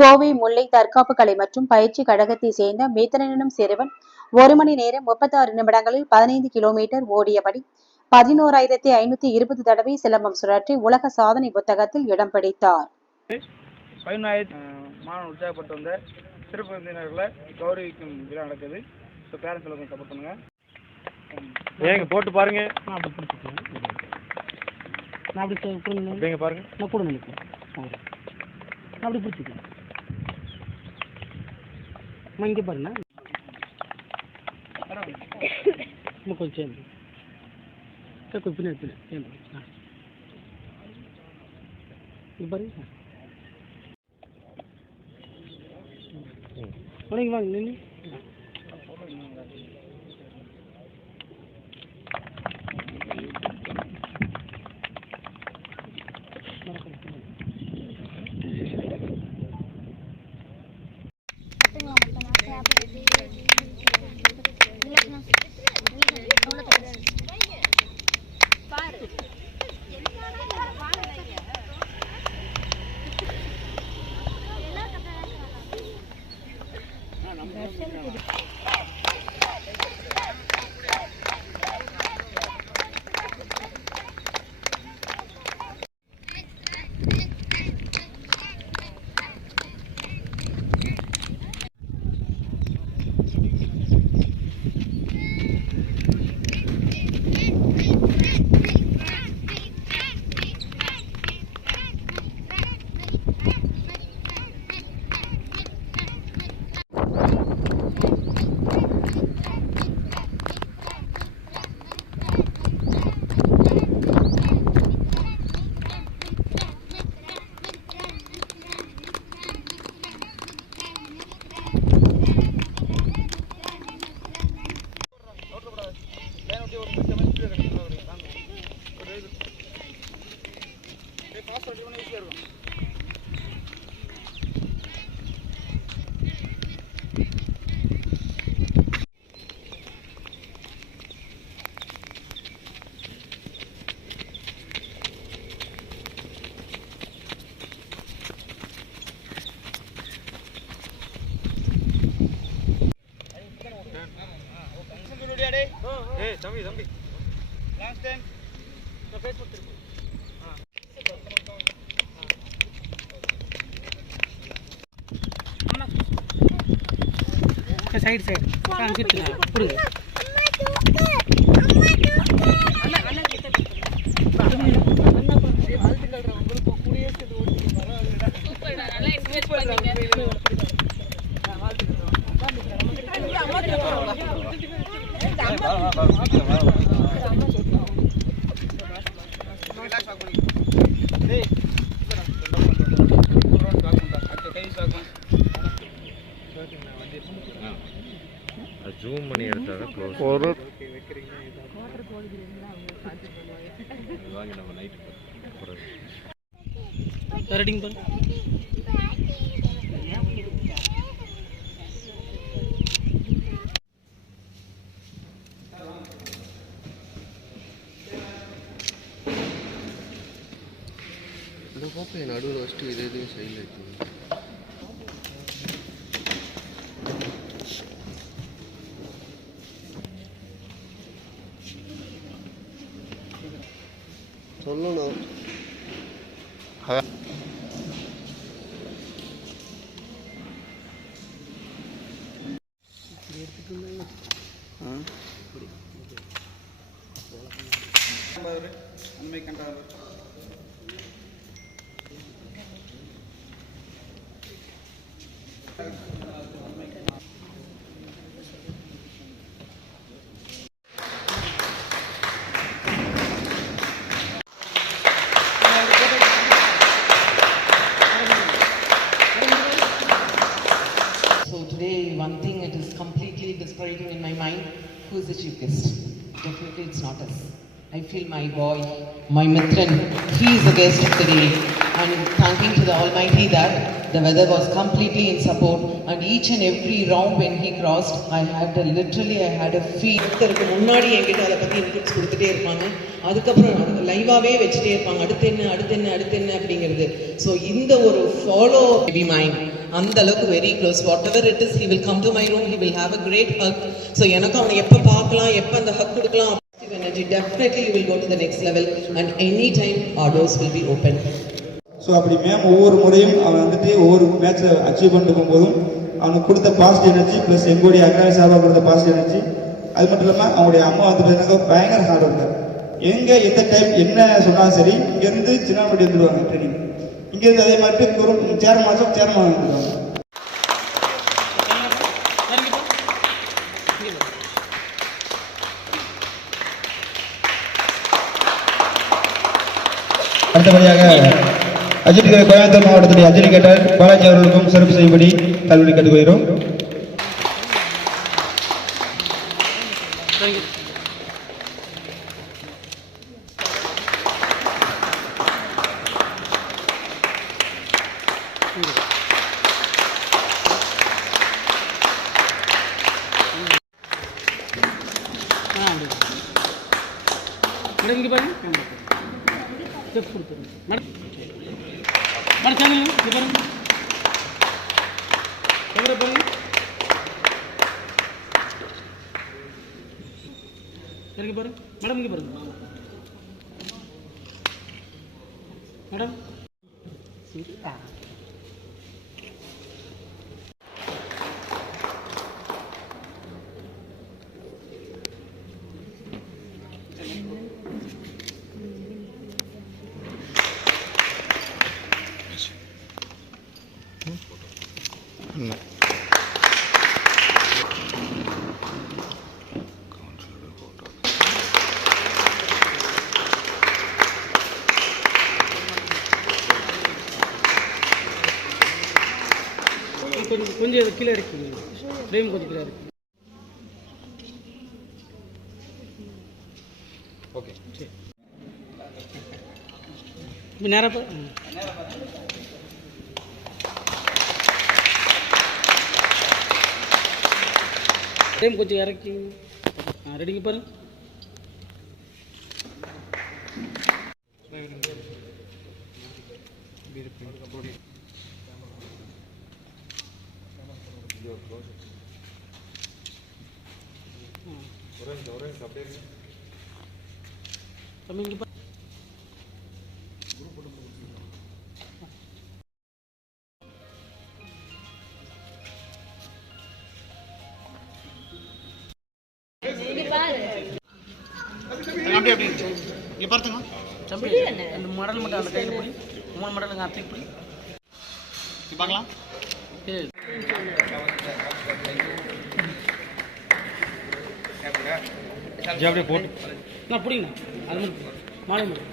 கோவை முல்லை தற்காப்பு கலை மற்றும் பயிற்சி கழகத்தை சேர்ந்த மித்திரன் எனும் சிறுவன் ஒரு மணி நேரம் முப்பத்தாறு நிமிடங்களில் பதினைந்து கிலோமீட்டர் ஓடியபடி பதினோராயிரத்தி ஐநூத்தி இருபது தடவை சிலம்பம் சுழற்றி உலக சாதனை புத்தகத்தில் இடம் பிடித்தார். பதினாயிரத்தி மாணவன் உற்சாகப்பட்டு வந்த சிறப்பு விருந்தினர்களை கௌரவிக்கும் விழா நடக்குது. ஸோ பேரண்ட்ஸ் எல்லாத்தையும் சப்போர்ட் பண்ணுங்க. ஏங்க போட்டு பாருங்க. நான் அப்படி பிடிச்சிக்கிறேன் நான் அப்படி சொ- கொடுங்க அப்படிங்க பாருங்க. நான் கொடுங்க எனக்கு. அவங்க நான் அப்படி பிடிச்சிக்கிறேன் அம்மா இங்கே பாருண்ணா அம்மா கொஞ்சம் சேர்ந்து. சரி, கொஞ்சம் பின்னாடி பின்னாடி சேர்ந்து ஆ. இங்கே பாருங்க வணக்கம் வாங்க நின்று 来先在这边 సైడ్ సైడ్ ఇప్పుడు ரெடிங் பண்ணு இந்த கோப்பையை நடுவில் வச்சுட்டு இது எதுவும் சைடில் வைக்கணும். சொல்லணும். அண்மை கண்டார் So today, one thing it is completely disparaging in my mind, who is the chief guest? Definitely it's not us. I feel my boy, my Mitran, he is the guest of the day. And thanking to the Almighty that the weather was completely in support and each and every round when he crossed, I had a, literally I had a feel. ஒருத்தருக்கு முன்னாடி என்கிட்ட அதை பற்றி inputs கொடுத்துட்டே இருப்பாங்க. அதுக்கப்புறம் லைவாகவே வச்சுட்டே இருப்பாங்க. அடுத்து என்ன அடுத்து என்ன அடுத்து என்ன அப்படிங்கிறது. ஸோ இந்த ஒரு ஃபாலோ Be மைண்ட் அந்த அளவுக்கு very close whatever it is he will come to my room he will have a great hug so எனக்கும் அவனை எப்போ பார்க்கலாம் எப்போ அந்த ஹக் கொடுக்கலாம் positive energy, definitely you will go to the next level and any time our doors will be open. So அப்படி ma'am ஒவ்வொரு முறையும் அவன் வந்துட்டு ஒவ்வொரு மேட்ச்சை அச்சீவ் பண்ணிட்டு போகும்போதும் அவனுக்கு கொடுத்த பாசிட்டிவ் எனர்ஜி ப்ளஸ் எங்களுடைய அகாடமி சார்பாக கொடுத்த பாசிட்டிவ் எனர்ஜி அது மட்டும் இல்லாமல் அவங்களுடைய அம்மா வந்து பார்த்தீங்கன்னா பயங்கர ஹார்ட் ஒர்க்கர் எங்கே எந்த டைம் என்ன சொன்னாலும் சரி இங்கேருந்து சின்னப்பட்டி வந்துடுவாங்க ட்ரெயினிங் இங்கேருந்து அதே மாதிரி குரு சேரம் மாதம் சேரமாக வந்துடுவாங்க அடுத்தபடியாக அஜித் கோயம்புத்தூர் மாவட்டத்துடைய அஜினிகேட்டர் பாலாஜி அவர்களுக்கும் சிறப்பு செய்யும்படி தள்ளுபடி கேட்டுக்கொள்கிறோம் you அப்படி மேடம் இங்கே பாருங்க ஸ்டெப் கொடுத்துருங்க மேடம் மேடம் சேனல் பாருங்க கேமரா பாருங்க இங்கே பாருங்க மேடம் இங்கே பாருங்க மேடம் சரி கொஞ்சம் இது கீழே இருக்குது ஃப்ரேம் கொஞ்சம் கீழே இருக்கு ஓகே. சரி இப்போ நேராக பா ம். ஃப்ரேம் கொஞ்சம் இறக்கி ஆ ரெடிங்க பாருங்க தம்பி இங்கே பாரு தம்பி அந்த மடல் மட்டும் அந்த கையில் பிடி. மூணு மடலுங்க அத்தை பிடி. பார்க்கலாம் சரி. அப்படியே போட்டு. நான் பிடிங்கண்ணா அது மட்டும். பிடி. மாலை மட்டும்.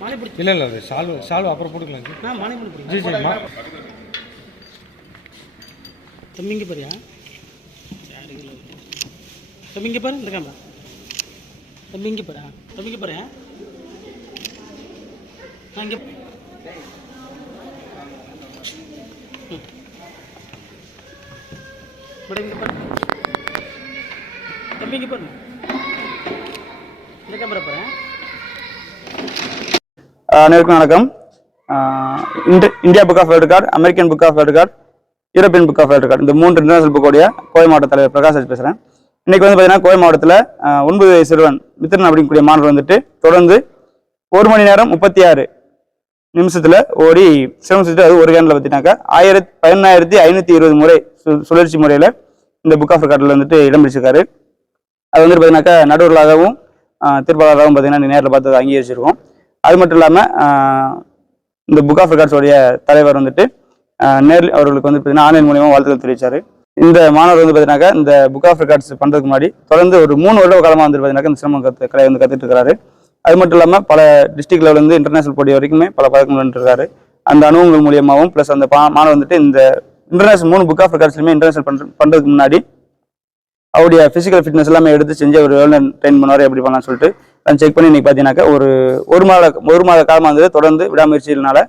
மாலை பிடிச்சி இல்லை இல்லை அது சால்வ் சால்வ் அப்புறம் போட்டுக்கலாம் ஜி. நான் மாலை மட்டும் பிடிங்க. ஜி ஜி மா. தம்பி இங்கே பாரியா தம்பி இங்கே பாரு இந்த கேமரா தம்பி இங்கே பாரு தம்பி இங்கே பாரு நான் இங்கே ம். இங்கே பாரு. தம்பி இங்கே பாருங்க இந்த கேமரா போகிறேன் அனைவருக்கும் வணக்கம். India book of world card American book of world card European book of world card இந்த மூன்று இன்டர்நேஷனல் புக்கோடைய கோவை தலைவர் பிரகாஷ் பேசுகிறேன் இன்றைக்கி வந்து பார்த்தீங்கன்னா கோவை மாவட்டத்தில் ஒன்பது வயது சிறுவன் மித்திரன் அப்படிங்கக்கூடிய மாணவர் வந்துட்டு தொடர்ந்து ஒரு மணி நேரம் முப்பத்தி ஆறு நிமிஷத்தில் ஓடி சிரமம் செஞ்சு அது ஒரு கேனில் பார்த்தீங்கன்னாக்கா ஆயிரத்தி பதினாயிரத்தி ஐநூற்றி இருபது முறை சு- சுழற்சி முறையில் இந்த புக் ஆஃப் ரெக்கார்டில் வந்துட்டு இடம் பிடிச்சிருக்காரு. அது வந்துட்டு பார்த்தீங்கன்னாக்கா நடுவர்களாகவும் திருப்பாளராகவும் பார்த்தீங்கன்னா நேரில் பார்த்து அதை அங்கீகரிச்சிருக்கோம். அது மட்டும் இல்லாமல் இந்த புக் ஆஃப் ரெக்கார்ட்ஸோடைய தலைவர் வந்துட்டு நேரில் அவர்களுக்கு வந்து பார்த்தீங்கன்னா ஆன்லைன் மூலியமாக வாழ்த்துக்கள் தெரிவித்தார் இந்த மாணவர் வந்து பார்த்தீங்கன்னாக்கா இந்த புக் ஆஃப் ரெக்கார்ட்ஸ் பண்ணுறதுக்கு முன்னாடி தொடர்ந்து ஒரு மூணு வருட காலமாக வந்து பார்த்தீங்கன்னாக்கா இந்த சிரமம் கற்று கலை வந்து கற்றுட்டு இருக்காரு. அது மட்டும் இல்லாமல் பல டிஸ்ட்ரிக்ட் லெவலேருந்து இன்டர்நேஷனல் போட்டி வரைக்குமே பல பதக்கங்கள் வந்துட்டுருக்காரு அந்த அனுபவங்கள் மூலியமாகவும் ப்ளஸ் அந்த பா மாணவர் வந்துட்டு இந்த இன்டர்நேஷனல் மூணு புக் ஆஃப் ரெக்கார்ட்ஸ்லையுமே இன்டர்நேஷனல் பண்ணுற பண்ணுறதுக்கு முன்னாடி அவருடைய ஃபிசிக்கல் ஃபிட்னஸ் எல்லாமே எடுத்து செஞ்சு அவர் எவ்வளோ ட்ரெயின் பண்ணுவார் எப்படி பண்ணலாம்னு சொல்லிட்டு நான் செக் பண்ணி இன்னைக்கு பார்த்தீங்கன்னாக்கா ஒரு ஒரு மாத ஒரு மாத காலமாக வந்து தொடர்ந்து விடாமுயற்சியினால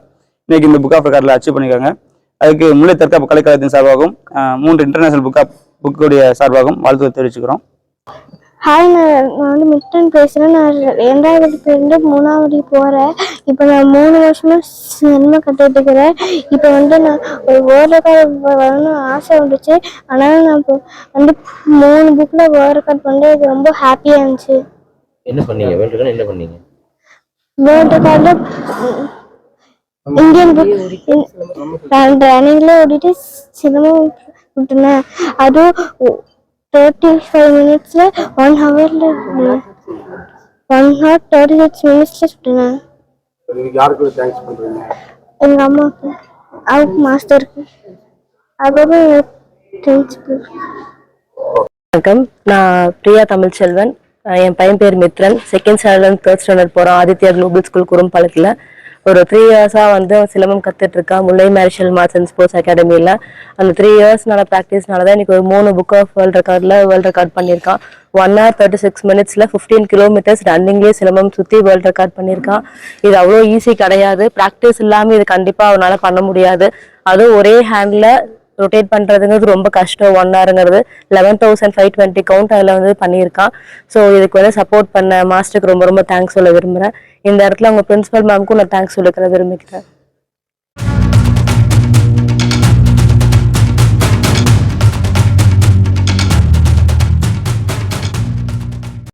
இன்னைக்கு இந்த புக் ஆஃப் ரெக்கார்டில் அச்சீவ் பண்ணிக்காங்க அதுக்கு முல்லை தற்காப்பு கலைக்கழகத்தின் சார்பாகவும் மூன்று இன்டர்நேஷனல் புக் ஆஃப் புக்குடைய சார்பாகவும் வாழ்த்து தெரிவிச்சுக்கிறோம். ஹாய் நான் நான் வந்து மிட்டன் பேசுகிறேன் நான் ரெண்டாவது வகுப்புலேருந்து மூணாவது போகிறேன் இப்போ நான் மூணு வருஷமா சினிமா கற்றுட்டு இருக்கிறேன் இப்போ வந்து நான் ஒரு வேர்ல்ட் ரெக்கார்ட் வரணும்னு ஆசை வந்துச்சு. ஆனால் நான் இப்போ வந்து மூணு புக்கில் வேர்ல்ட் ரெக்கார்ட் பண்ணி இது ரொம்ப ஹாப்பியாக இருந்துச்சு. என்ன பண்ணீங்க? வேண்டுகன்னு என்ன பண்ணீங்க? வேர்ல்ட் ரெக்கார்டில் இந்தியன் ரன்னிங்கில் ஓடிட்டு சினிமா விட்டுனேன் அதுவும் தேர்ட்டி ஃபைவ் மினிட்ஸில் ஒன் ஹவரில் ஒன் ஹவர் தேர்ட்டி சிக்ஸ் மினிட்ஸில் சுட்டினேன் எங்கள் அம்மாவுக்கு அவங்க மாஸ்டருக்கு. பிரின்சிபல் வணக்கம். நான் பிரியா தமிழ்ச்செல்வன். அஹ் என் பையன் பேர் Mithran. Second standard third standard போகிறான் ஆதித்யா குளோபல் ஸ்கூல் குறும்பாலத்தில். ஒரு த்ரீ இயர்ஸாக வந்து சிலம்பம் கற்றுட்டு Mullai martial arts and sports அகாடமியில் அந்த த்ரீ இயர்ஸ்னால ப்ராக்டிஸ்னால தான் இன்னைக்கு ஒரு மூணு புக் ஆஃப் வேர்ல்ட் ரெக்கார்டில் வேர்ல்ட் ரெக்கார்ட் பண்ணியிருக்கான். ஒன் ஹவர் தேர்ட்டி சிக்ஸ் மினிட்ஸில் ஃபிஃப்டீன் கிலோமீட்டர்ஸ் ரன்னிங்லேயே சிலம்பம் சுற்றி வேர்ல்ட் ரெக்கார்ட் பண்ணியிருக்கான். இது அவ்வளோ ஈஸி கிடையாது. ப்ராக்டிஸ் இல்லாமல் இது கண்டிப்பாக அவனால் பண்ண முடியாது. அதுவும் ஒரே ஹேண்டில் ரொட்டேட் பண்ணுறதுங்கிறது ரொம்ப கஷ்டம். One ஹவருங்கிறது eleven thousand five twenty count அதில் வந்து பண்ணியிருக்கான். ஸோ இதுக்கு வந்து சப்போர்ட் பண்ண மாஸ்டருக்கு ரொம்ப ரொம்ப தேங்க்ஸ் சொல்ல விரும்புகிறேன் இந்த இடத்துல உங்கள் பிரின்ஸிபல் மேம்க்கும் நான் தேங்க்ஸ் சொல்லிக்கிற விரும்பிக்கிறேன்